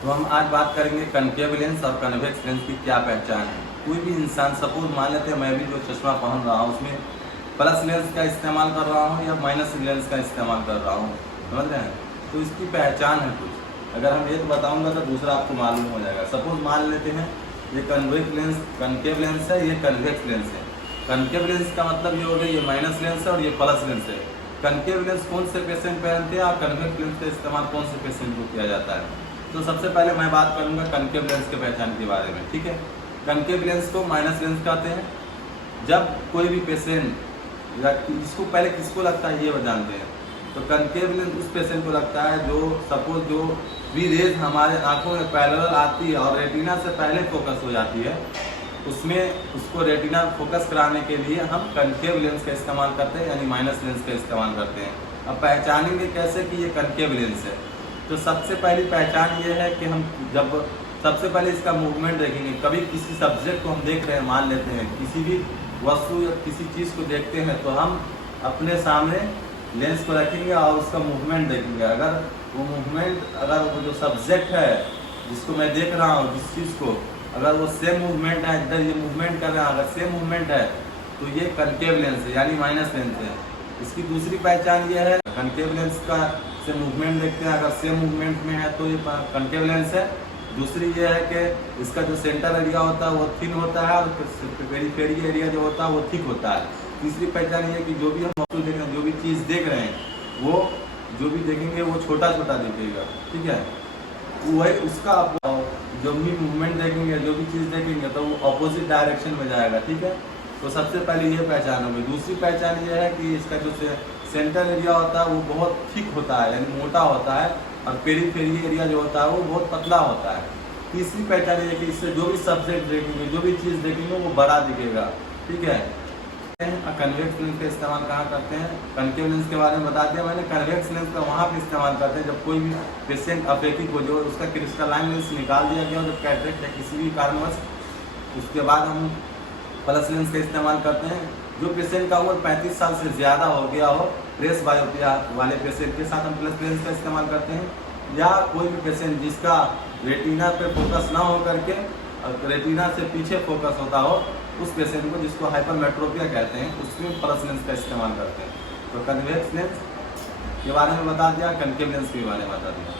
तो हम आज बात करेंगे कनकेव लेंस और कन्वेक्स लेंस की क्या पहचान है। कोई भी इंसान, सपोज मान लेते हैं मैं भी जो चश्मा पहन रहा हूँ उसमें प्लस लेंस का इस्तेमाल कर रहा हूँ या माइनस लेंस का इस्तेमाल कर रहा हूँ, समझ रहे हैं। तो इसकी पहचान है कुछ, अगर हम एक बताऊंगा तो दूसरा आपको मालूम हो जाएगा। सपोज मान लेते हैं ये कन्वेक्स लेंस, कनकेव लेंस है, ये कन्वेक्स लेंस है। कनकेव लेंस का मतलब ये हो गया ये माइनस लेंस है और ये प्लस लेंस है। कनकेव लेंस कौन से पेशेंट पहनते हैं और कन्वेक्स लेंस का इस्तेमाल कौन से पेशेंट को किया जाता है। तो सबसे पहले मैं बात करूंगा कनकेव लेंस के पहचान के बारे में, ठीक है। कनकेव लेंस को माइनस लेंस कहते हैं। जब कोई भी पेशेंट या इसको पहले किसको लगता है ये जानते हैं। तो कनकेव लेंस उस पेशेंट को लगता है जो सपोज जो भी रेज हमारे आंखों में पैरेलल आती है और रेटिना से पहले फोकस हो जाती है, उसमें उसको रेटिना फोकस कराने के लिए हम कनकेव लेंस का इस्तेमाल करते हैं, यानी माइनस लेंस का इस्तेमाल करते हैं। अब पहचानेंगे कैसे कि ये कनकेव लेंस है। तो सबसे पहली पहचान ये है कि हम जब सबसे पहले इसका मूवमेंट देखेंगे। कभी किसी सब्जेक्ट को हम देख रहे हैं, मान लेते हैं किसी भी वस्तु या किसी चीज़ को देखते हैं तो हम अपने सामने लेंस को रखेंगे और उसका मूवमेंट देखेंगे। अगर वो मूवमेंट, अगर वो जो सब्जेक्ट है जिसको मैं देख रहा हूँ, जिस चीज़ को, अगर वो सेम मूवमेंट है, इधर ये मूवमेंट कर रहा है, अगर सेम मूवमेंट है तो ये कनकेव लेंस है, यानी माइनस लेंस है। इसकी दूसरी पहचान ये है, कनकेव लेंस का से मूवमेंट देखते हैं, अगर सेम मूवमेंट में है तो ये कनकेव लेंस है। दूसरी ये है कि इसका जो सेंटर एरिया होता है वो थिन होता है और पेरीफेरी एरिया जो होता है वो थिक होता है। तीसरी पहचान ये है कि जो भी हम वस्तु देख रहे हैं, जो भी चीज़ देख रहे हैं, वो जो भी देखेंगे वो छोटा छोटा दिखेगा, ठीक है। वही उसका आप जो भी मूवमेंट देखेंगे, जो भी चीज़ देखेंगे तो वो अपोजिट डायरेक्शन में जाएगा, ठीक है। तो सबसे पहले ये पहचान होगी। दूसरी पहचान ये है कि इसका जो सेंटर एरिया होता है वो बहुत थिक होता है, यानी मोटा होता है, और पेरीफेरी एरिया जो होता है वो बहुत पतला होता है। तीसरी पहचान ये है कि इससे जो भी सब्जेक्ट देखेंगे, जो भी चीज़ देखेंगे वो बड़ा दिखेगा, ठीक है। कन्वेक्स लेंस का इस्तेमाल कहाँ करते हैं, कनकेव लेंस के बारे में बता दिया मैंने। कन्वेक्स लेंस का वहाँ पे इस्तेमाल करते हैं जब कोई भी पेशेंट अपेक्षित हो, जो उसका क्रिस्टलाइन लेंस निकाल दिया गया हो, जब कैटरेक्ट या किसी भी कारणवश, उसके बाद हम प्लस लेंस का इस्तेमाल करते हैं। जो पेशेंट का उम्र 35 साल से ज़्यादा हो गया हो, प्रेस बायोपिया वाले पेशेंट के साथ हम प्लस लेंस का इस्तेमाल करते हैं। या कोई भी पेशेंट जिसका रेटिना पे फोकस ना हो करके रेटिना से पीछे फोकस होता हो, उस पेशेंट को, जिसको हाइपरमेट्रोपिया कहते हैं, उसमें प्लस लेंस का इस्तेमाल करते हैं। तो कन्वेक्स लेंस के बारे में बता दिया, कनकेव लेंस के बारे में बता दिया।